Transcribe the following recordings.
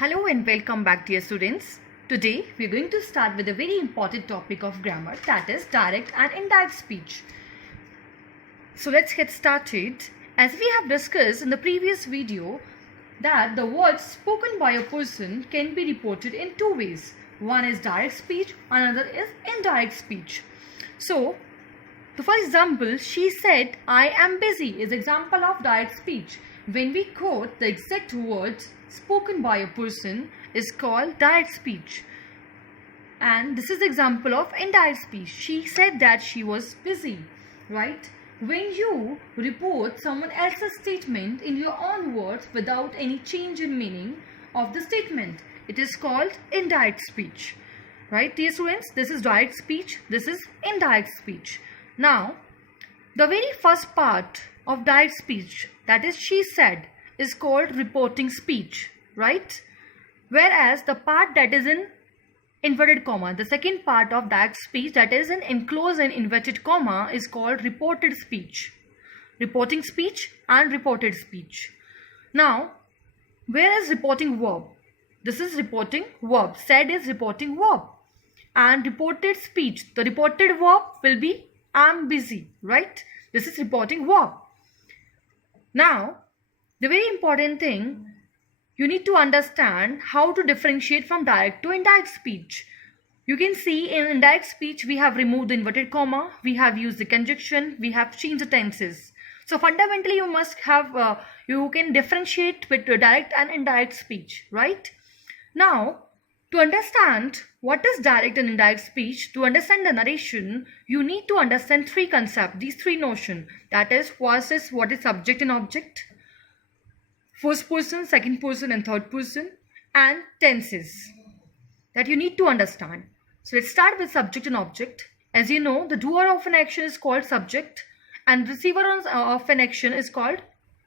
Hello and welcome back, dear students. Today we are going to start with a very important topic of grammar, that is direct and indirect speech. So let's get started. As we have discussed in the previous video that the words spoken by a person can be reported in two ways. One is direct speech, another is indirect speech. So for example, she said, "I am busy" is example of direct speech. When we quote the exact words spoken by a person is called direct speech. And this is the example of indirect speech. She said that she was busy, right? When you report someone else's statement in your own words without any change in meaning of the statement, it is called indirect speech. Right, dear students? This is direct speech, this is indirect speech. Now, the very first part of direct speech, that is she said, is called reporting speech, right? Whereas the part that is in inverted comma, the second part of direct speech that is in enclosed and inverted comma is called reported speech. Reporting speech and reported speech. Now, where is reporting verb? This is reporting verb. Said is reporting verb. And reported speech, the reported verb will be "I'm busy," right? This is reporting verb. Now, the very important thing, you need to understand how to differentiate from direct to indirect speech. You can see in indirect speech, we have removed the inverted comma, we have used the conjunction, we have changed the tenses. So fundamentally, you must have, you can differentiate between direct and indirect speech, right? Now, to understand what is direct and indirect speech, to understand the narration, you need to understand three concepts, these three notions. That is, first is what is subject and object, first person, second person and third person, and tenses that you need to understand. So let's start with subject and object. As you know, the doer of an action is called subject and receiver of an action is called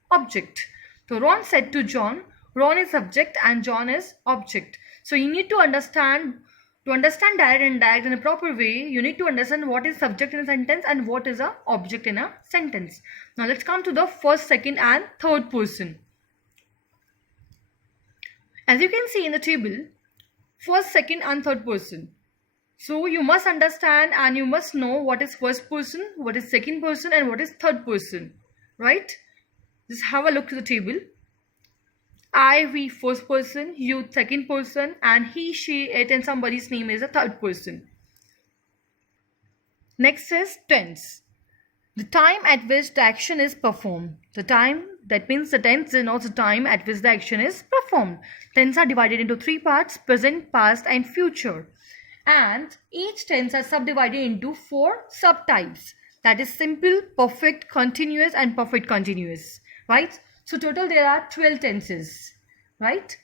object. So Ron said to John, Ron is subject and John is object. So you need to understand direct and indirect in a proper way, you need to understand what is subject in a sentence and what is a object in a sentence. Now let's come to the first, second and third person. As you can see in the table, first, second and third person. So you must understand and you must know what is first person, what is second person and what is third person, right? Just have a look to the table. I, we, first person, you, second person, and he, she, it, and somebody's name is a third person. Next is tense. The time at which the action is performed. The time, that means the tense denotes the time at which the action is performed. Tense are divided into three parts: present, past, and future. And each tense are subdivided into four subtypes. That is simple, perfect, continuous, and perfect continuous. Right? So total there are 12 tenses, right?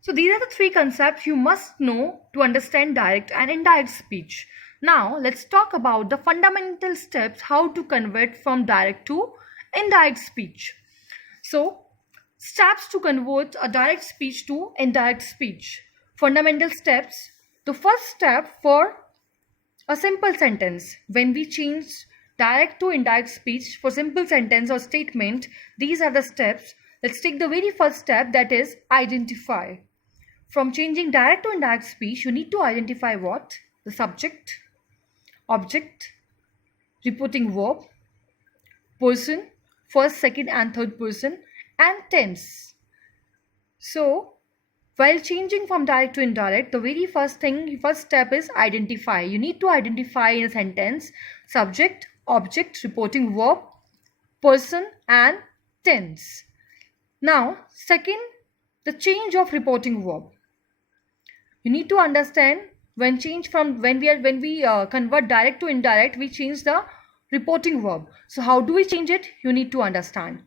So these are the three concepts you must know to understand direct and indirect speech. Now let's talk about the fundamental steps how to convert from direct to indirect speech. So steps to convert a direct speech to indirect speech. Fundamental steps. The first step for a simple sentence, when we change direct to indirect speech for simple sentence or statement, these are the steps. Let's take the very first step, that is identify. From changing direct to indirect speech, you need to identify what? The subject, object, reporting verb, person, first, second and third person, and tense. So while changing from direct to indirect, the very first step is identify. You need to identify in a sentence subject, object, reporting verb, person, and tense. Now, second, the change of reporting verb. You need to understand when we convert direct to indirect, we change the reporting verb. So how do we change it? You need to understand.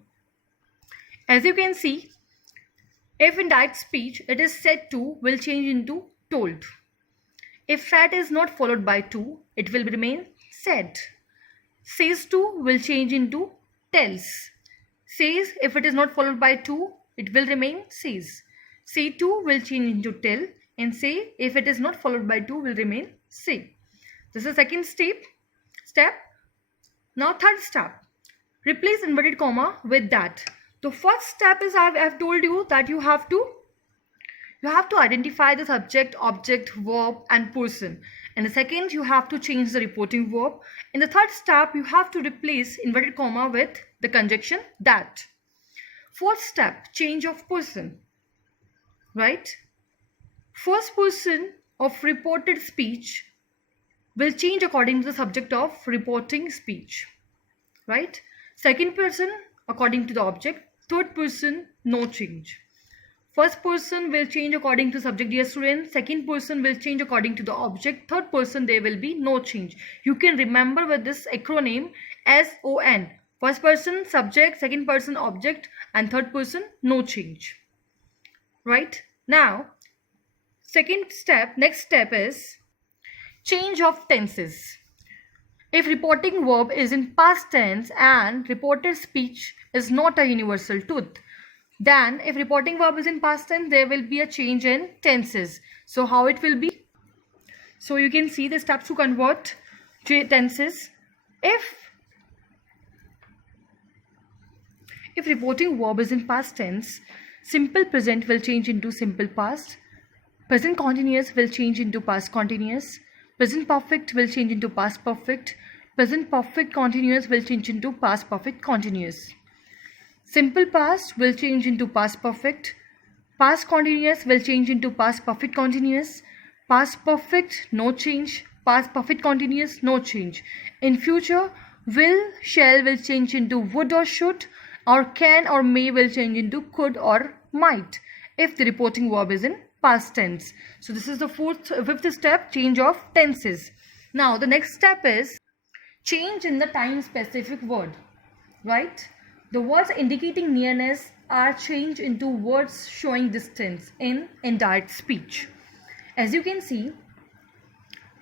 As you can see, if in direct speech it is said to will change into told. If said is not followed by to, it will remain said. Says to will change into tells. Says, if it is not followed by to, it will remain says. Say to will change into tell, and say, if it is not followed by to, will remain say. This is the second step. Now third step. Replace inverted comma with that. The first step is I've told you that you have to identify the subject, object, verb and person. In the second, you have to change the reporting verb. In the third step, you have to replace inverted comma with the conjunction that. Fourth step, change of person, right? First person of reported speech will change according to the subject of reporting speech, right? Second person according to the object. Third person, no change. First person will change according to subject, dear students. Second person will change according to the object. Third person, there will be no change. You can remember with this acronym SON. First person, subject, second person, object, and third person, no change. Right? Now, next step is change of tenses. If reporting verb is in past tense and reported speech is not a universal truth, then if reporting verb is in past tense, there will be a change in tenses. So how it will be? So you can see the steps to convert tenses. If reporting verb is in past tense, simple present will change into simple past. Present continuous will change into past continuous. Present perfect will change into past perfect. Present perfect continuous will change into past perfect continuous. Simple past will change into past perfect. Past continuous will change into past perfect continuous. Past perfect, no change. Past perfect continuous, no change. In future, will, shall will change into would or should, or can or may will change into could or might if the reporting verb is in past tense. So this is the fifth step, change of tenses. Now the next step is change in the time specific word, right? The words indicating nearness are changed into words showing distance in indirect speech. As you can see,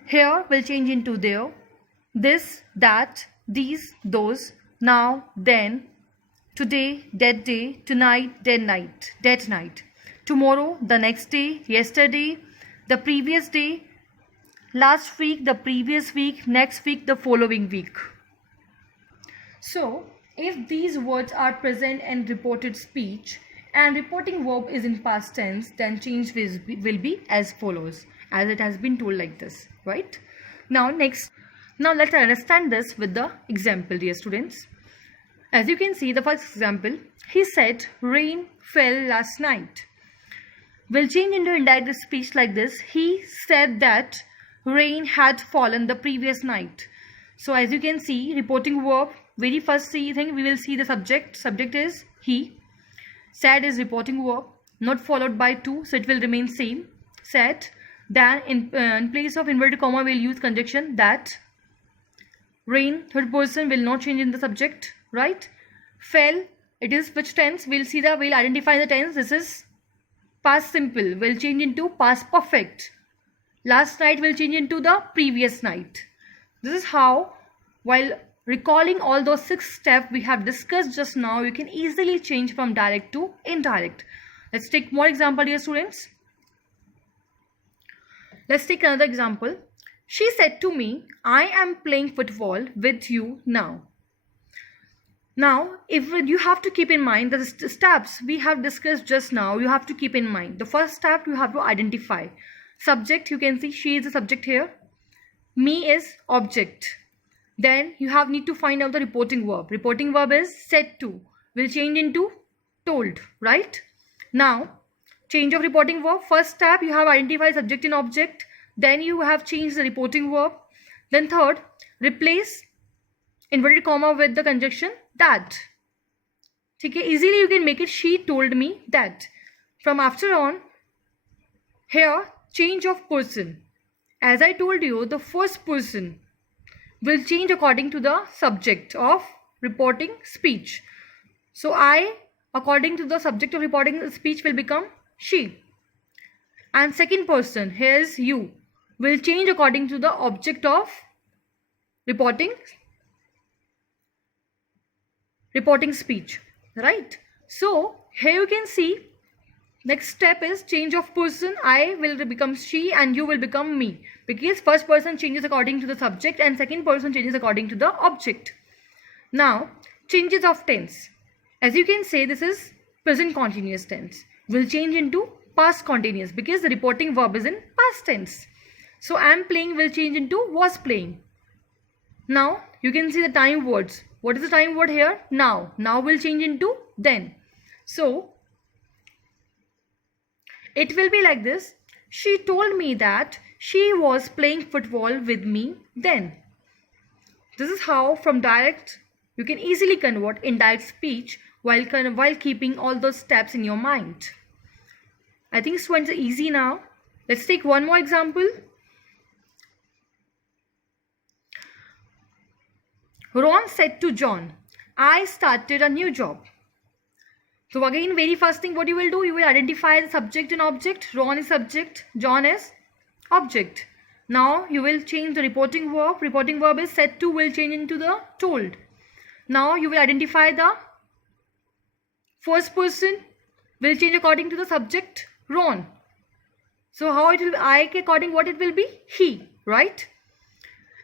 here will change into there, this, that, these, those, now, then, today, that day, tonight, that night, tomorrow, the next day, yesterday, the previous day, last week, the previous week, next week, the following week. So, if these words are present in reported speech and reporting verb is in past tense, then change will be as follows, as it has been told like this, right? Now let's understand this with the example, dear students. As you can see, the first example, he said rain fell last night. Will change into indirect speech like this. He said that rain had fallen the previous night. So as you can see, reporting verb, very first thing we will see the subject. Subject is he. Said is reporting verb, not followed by to, so it will remain same. Said. Then in place of inverted comma, we'll use conjunction that. Rain, third person, will not change in the subject, right? Fell, it is which tense? We'll identify the tense. This is past simple, will change into past perfect. Last night will change into the previous night. This is how, while recalling all those 6 steps we have discussed just now, you can easily change from direct to indirect. Let's take more example, dear students. Let's take another example. She said to me, I am playing football with you now. Now, if you have to keep in mind the steps we have discussed just now, you have to keep in mind. The first step, you have to identify. Subject, you can see she is the subject here. Me is object. Then you need to find out the reporting verb. Reporting verb is said to, will change into told, right? Now, change of reporting verb. First step, you have identified subject and object. Then you have changed the reporting verb. Then third, replace inverted comma with the conjunction that. Okay, easily you can make it she told me that. From after on, here change of person. As I told you, the first person will change according to the subject of reporting speech. So I, according to the subject of reporting speech, will become she. And second person, here's you, will change according to the object of reporting speech, right? So here you can see, next step is change of person. I will become she and you will become me, because first person changes according to the subject and second person changes according to the object. Now, changes of tense. As you can say, this is present continuous tense. Will change into past continuous because the reporting verb is in past tense. So am playing will change into was playing. Now you can see the time words. What is the time word here? Now. Now will change into then. So it will be like this. She told me that she was playing football with me then. This is how from direct you can easily convert indirect speech while keeping all those steps in your mind. I think students are easy now. Let's take one more example. Ron said to John, I started a new job. So again, very first thing what you will do, you will identify the subject and object. Ron is subject, John is object. Now you will change the reporting verb. Reporting verb is said to will change into the told. Now you will identify the first person will change according to the subject Ron. So how it will be, I according what it will be? He, right?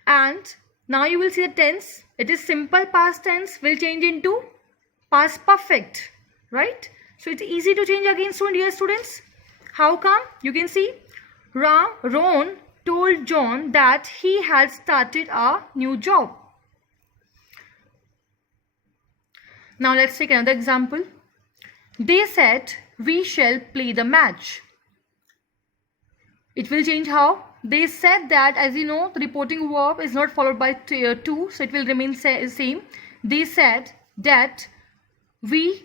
And now you will see the tense. It is simple past tense will change into past perfect, right? So it's easy to change again, dear students. How come? You can see Ron told John that he had started a new job. Now let's take another example. They said we shall play the match. It will change how? They said that, as you know, the reporting verb is not followed by to, so it will remain same. They said that we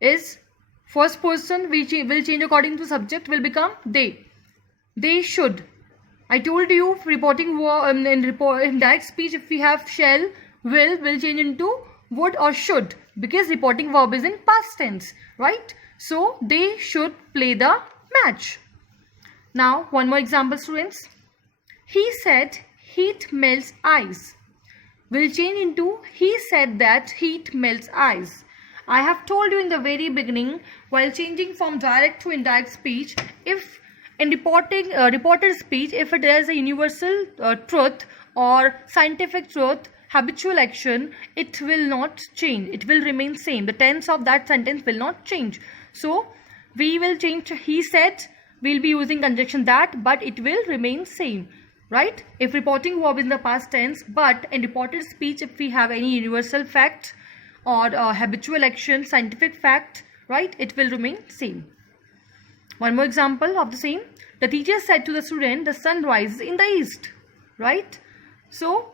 is first person, we will change according to subject, will become they. They should. I told you reporting verb in direct speech, if we have shall, will change into would or should because reporting verb is in past tense, right? So they should play the match. Now one more example, students. He said heat melts ice. Will change into he said that heat melts ice. I have told you in the very beginning, while changing from direct to indirect speech, if in reported speech, if it is a universal truth or scientific truth, habitual action, it will not change. It will remain same. The tense of that sentence will not change. So we will change he said, we'll be using conjunction that, but it will remain same, right? If reporting verb is in the past tense, but in reported speech, if we have any universal fact or habitual action, scientific fact, right, it will remain same. One more example of the same. The teacher said to the student, the sun rises in the east, right? So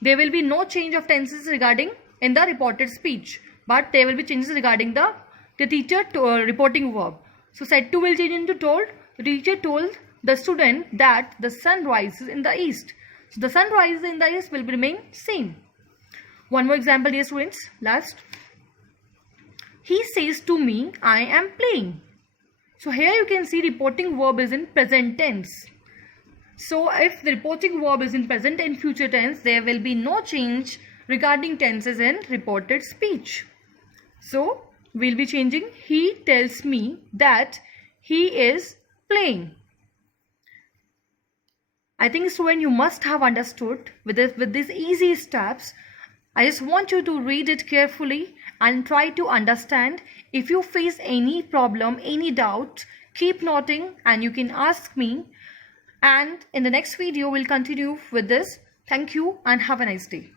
there will be no change of tenses regarding in the reported speech, but there will be changes regarding the teacher reporting verb. So said to will change into told. The teacher told the student that the sun rises in the east. So the sun rises in the east will remain same. One more example, dear students. Last. He says to me, I am playing. So here you can see reporting verb is in present tense. So if the reporting verb is in present and future tense, there will be no change regarding tenses in reported speech. So we'll be changing he tells me that he is playing. I think, student, you must have understood with these easy steps. I just want you to read it carefully and try to understand. If you face any problem, any doubt, keep noting and you can ask me. And in the next video, we'll continue with this. Thank you and have a nice day.